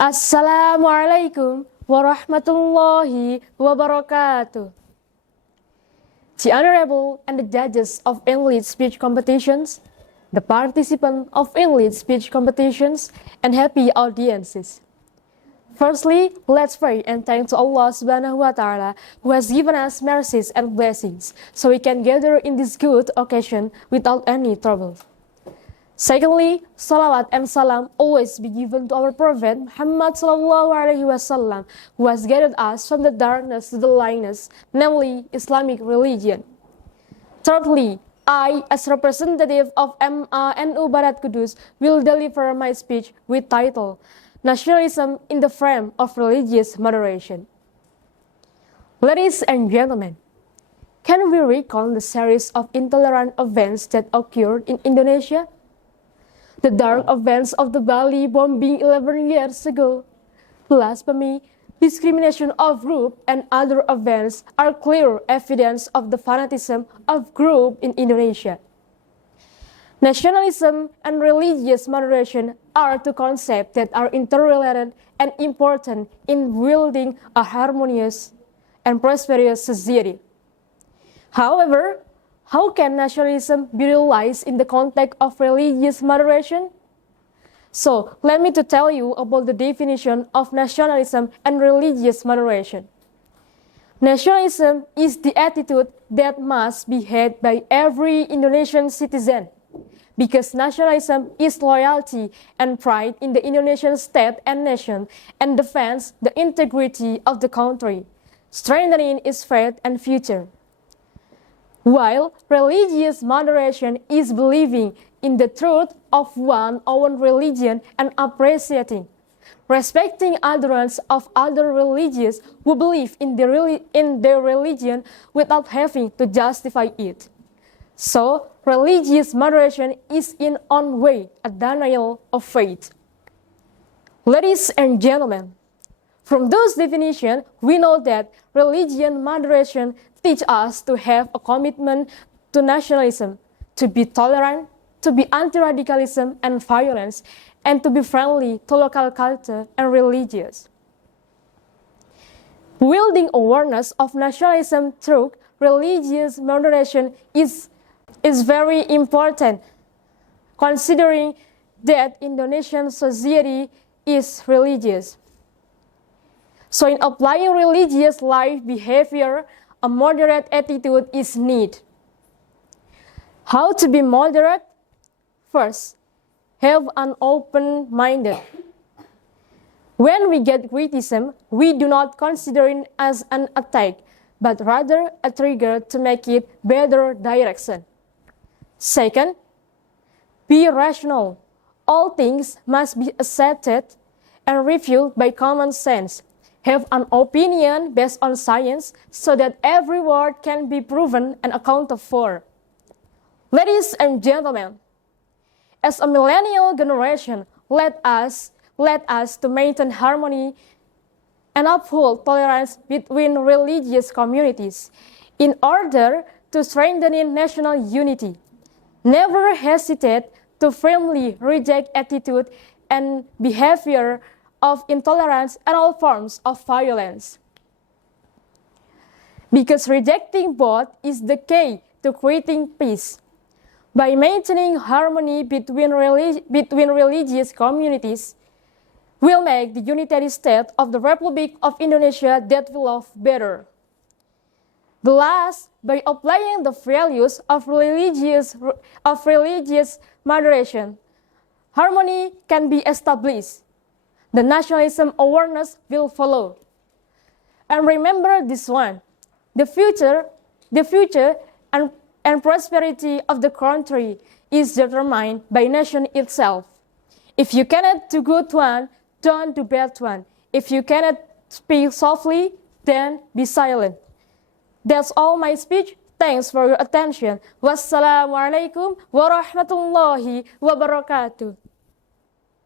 Assalamualaikum warahmatullahi wabarakatuh. The Honorable and the judges of English speech competitions, the participants of English speech competitions, and happy audiences. Firstly, let's pray and thank to Allah Subhanahu wa Ta'ala who has given us mercies and blessings so we can gather in this good occasion without any trouble. Secondly, salawat and salam always be given to our Prophet Muhammad sallallahu alaihi wasallam, who has guided us from the darkness to the lightness, namely Islamic religion. Thirdly, I, as representative of MANU BANAT KUDUS, will deliver my speech with title Nationalism in the Frame of Religious Moderation. Ladies and gentlemen, can we recall the series of intolerant events that occurred in Indonesia? The dark events of the Bali bombing 11 years ago, blasphemy, discrimination of group, and other events are clear evidence of the fanatism of group in Indonesia. Nationalism and religious moderation are two concepts that are interrelated and important in building a harmonious and prosperous society. However, how can nationalism be realized in the context of religious moderation? So, let me to tell you about the definition of nationalism and religious moderation. Nationalism is the attitude that must be had by every Indonesian citizen, because nationalism is loyalty and pride in the Indonesian state and nation and defends the integrity of the country, strengthening its faith and future. While religious moderation is believing in the truth of one's own religion and appreciating, respecting adherents of other religions who believe in their religion without having to justify it. So, religious moderation is in own way a denial of faith. Ladies and gentlemen, from those definitions, we know that religion moderation teach us to have a commitment to nationalism, to be tolerant, to be anti-radicalism and violence, and to be friendly to local culture and religions. Building awareness of nationalism through religious moderation is very important, considering that Indonesian society is religious. So in applying religious life behavior, a moderate attitude is needed. How to be moderate? First, have an open-minded. When we get criticism, we do not consider it as an attack, but rather a trigger to make it better direction. Second, be rational. All things must be accepted and reviewed by common sense. Have an opinion based on science so that every word can be proven and accounted for. Ladies and gentlemen, as a millennial generation, let us to maintain harmony and uphold tolerance between religious communities in order to strengthen national unity. Never hesitate to firmly reject attitude and behavior of intolerance and all forms of violence. Because rejecting both is the key to creating peace. By maintaining harmony between religious communities, will make the unitary state of the Republic of Indonesia that we love better. The last, by applying the values of religious moderation, harmony can be established. The nationalism awareness will follow. And remember this one, the future and prosperity of the country is determined by nation itself. If you cannot do good one, don't do bad one. If you cannot speak softly, then be silent. That's all my speech. Thanks for your attention. Wassalamualaikum warahmatullahi wabarakatuh.